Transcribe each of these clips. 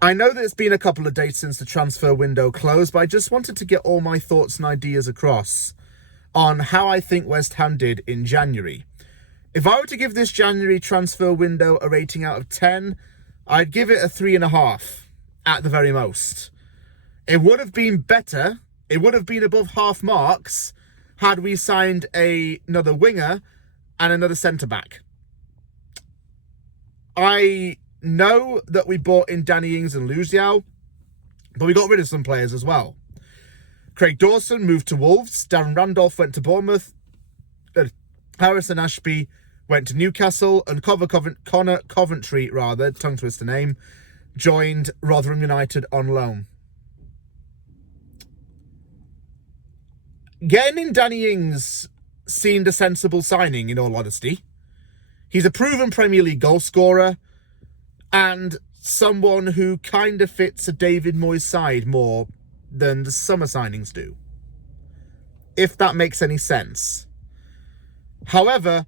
I know that it's been a couple of days since the transfer window closed, but I just wanted to get all my thoughts and ideas across on how I think West Ham did in January. If I were to give this January transfer window a rating out of 10, I'd give it a 3.5 at the very most. It would have been better, it would have been above half marks had we signed another winger and another centre-back. I know that we bought in Danny Ings and Lu Xiao, but we got rid of some players as well. Craig Dawson moved to Wolves, Darren Randolph went to Bournemouth, Harrison Ashby went to Newcastle, and Connor Coventry, tongue twister name, joined Rotherham United on loan. Getting in Danny Ings seemed a sensible signing, in all honesty. He's a proven Premier League goal scorer and someone who kind of fits a David Moyes side more than the summer signings do, if that makes any sense. However,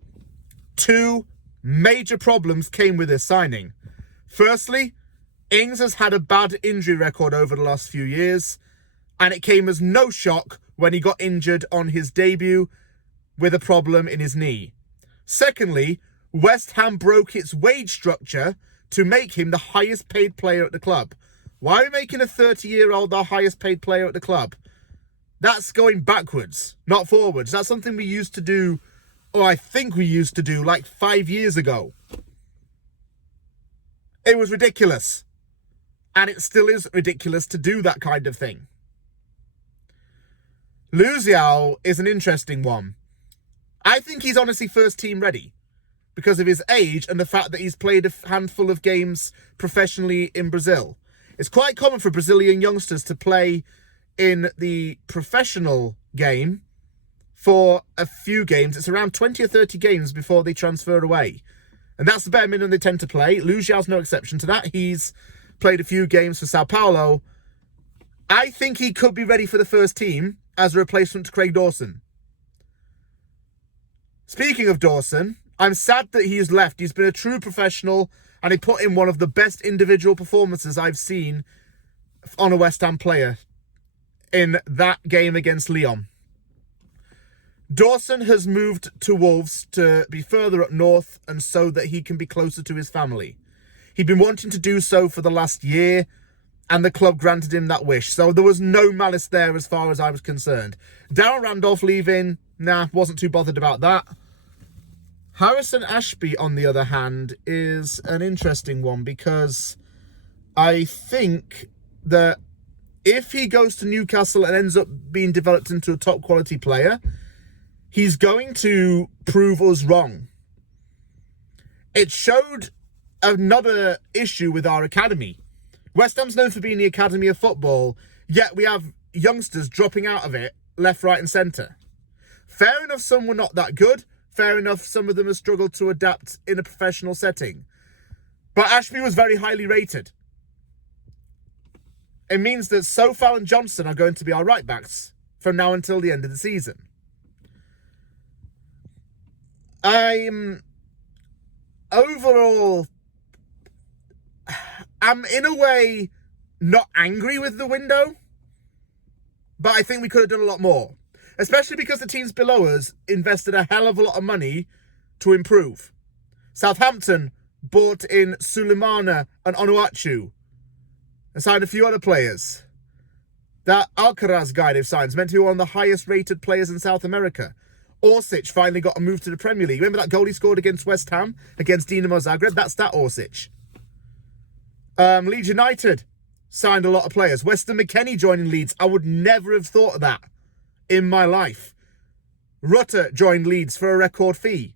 two major problems came with this signing. Firstly, Ings has had a bad injury record over the last few years, and it came as no shock when he got injured on his debut with a problem in his knee. Secondly, West Ham broke its wage structure to make him the highest paid player at the club. Why are we making a 30-year-old the highest paid player at the club? That's going backwards, not forwards. That's something we used to do, or I think we used to do, like 5 years ago. It was ridiculous. And it still is ridiculous to do that kind of thing. Lu Xiao is an interesting one. I think he's honestly first team ready because of his age and the fact that he's played a handful of games professionally in Brazil. It's quite common for Brazilian youngsters to play in the professional game for a few games. It's around 20 or 30 games before they transfer away. And that's the bare minimum they tend to play. Lu Xiao's no exception to that. He's played a few games for Sao Paulo. I think he could be ready for the first team as a replacement to Craig Dawson. Speaking of Dawson, I'm sad that he's left. He's been a true professional and he put in one of the best individual performances I've seen on a West Ham player in that game against Lyon. Dawson has moved to Wolves to be further up north and so that he can be closer to his family. He'd been wanting to do so for the last year and the club granted him that wish. So there was no malice there as far as I was concerned. Darren Randolph leaving, wasn't too bothered about that. Harrison Ashby, on the other hand, is an interesting one because I think that if he goes to Newcastle and ends up being developed into a top quality player, he's going to prove us wrong. It showed another issue with our academy. West Ham's known for being the academy of football, yet we have youngsters dropping out of it left, right and centre. Fair enough, some were not that good. Fair enough, some of them have struggled to adapt in a professional setting. But Ashby was very highly rated. It means that Sofal and Johnson are going to be our right-backs from now until the end of the season. I'm in a way not angry with the window, but I think we could have done a lot more. Especially because the teams below us invested a hell of a lot of money to improve. Southampton bought in Sulemana and Onuachu and signed a few other players. That Alcaraz guy they've signed is meant to be one of the highest rated players in South America. Orsic finally got a move to the Premier League. Remember that goal he scored against West Ham, against Dinamo Zagreb? That's that Orsic. Leeds United signed a lot of players. Weston McKennie joining Leeds. I would never have thought of that in my life. Rutter joined Leeds for a record fee.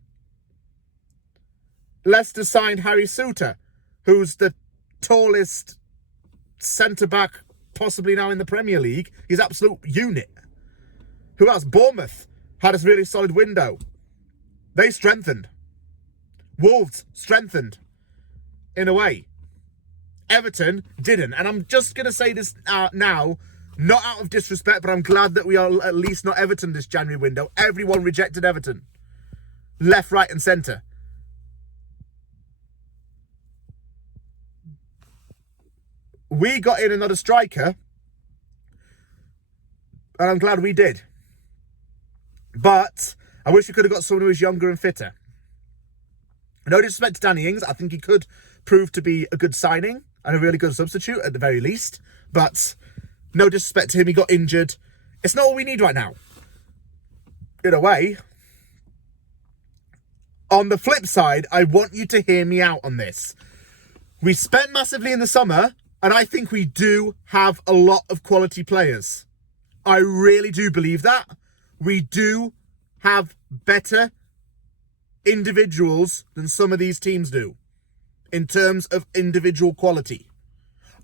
Leicester signed Harry Souttar, who's the tallest centre-back possibly now in the Premier League. He's an absolute unit. Who else? Bournemouth had a really solid window. They strengthened. Wolves strengthened in a way. Everton didn't. And I'm just going to say this now, not out of disrespect, but I'm glad that we are at least not Everton this January window. Everyone rejected Everton. Left, right and centre. we got in another striker, and I'm glad we did. But I wish we could have got someone who was younger and fitter. No disrespect to Danny Ings, I think he could prove to be a good signing and a really good substitute at the very least. But no disrespect to him, he got injured. It's not what we need right now. In a way. On the flip side, I want you to hear me out on this. We spent massively in the summer, and I think we do have a lot of quality players. I really do believe that. We do have better individuals than some of these teams do in terms of individual quality.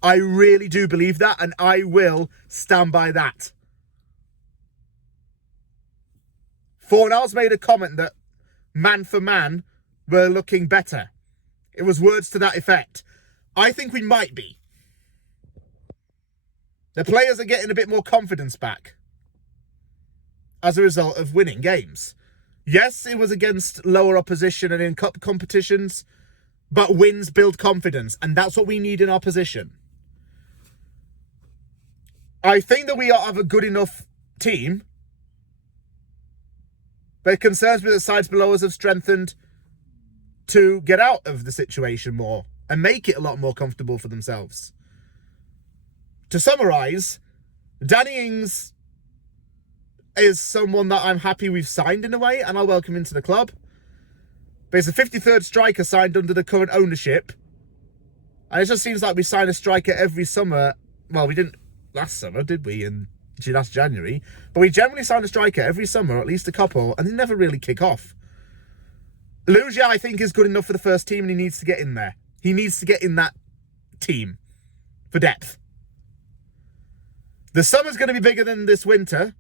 I really do believe that, and I will stand by that. Fornals made a comment that man for man, we're looking better. It was words to that effect. I think we might be. The players are getting a bit more confidence back as a result of winning games. Yes, it was against lower opposition and in cup competitions, but wins build confidence, and that's what we need in our position. I think that we have a good enough team, but it concerns me that sides below us have strengthened to get out of the situation more and make it a lot more comfortable for themselves. To summarise, Danny Ings is someone that I'm happy we've signed in a way, and I'll welcome into the club. But he's the 53rd striker signed under the current ownership. And it just seems like we sign a striker every summer. Well, we didn't last summer, did we? And last January. But we generally sign a striker every summer, or at least a couple, and they never really kick off. Lugia, I think, is good enough for the first team, and he needs to get in there. He needs to get in that team for depth. The summer's going to be bigger than this winter.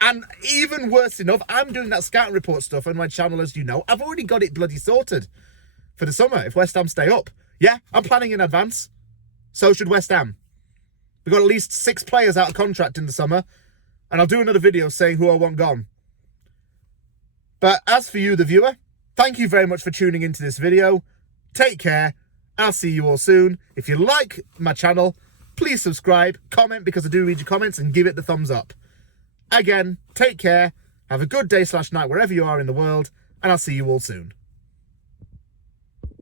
And even worse enough, I'm doing that scouting report stuff on my channel, as you know. I've already got it bloody sorted for the summer if West Ham stay up. Yeah, I'm planning in advance. So should West Ham. We've got at least 6 players out of contract in the summer. And I'll do another video saying who I want gone. But as for you, the viewer, thank you very much for tuning into this video. Take care. I'll see you all soon. If you like my channel, please subscribe, comment, because I do read your comments, and give it the thumbs up. Again, take care, have a good day/night wherever you are in the world, and I'll see you all soon.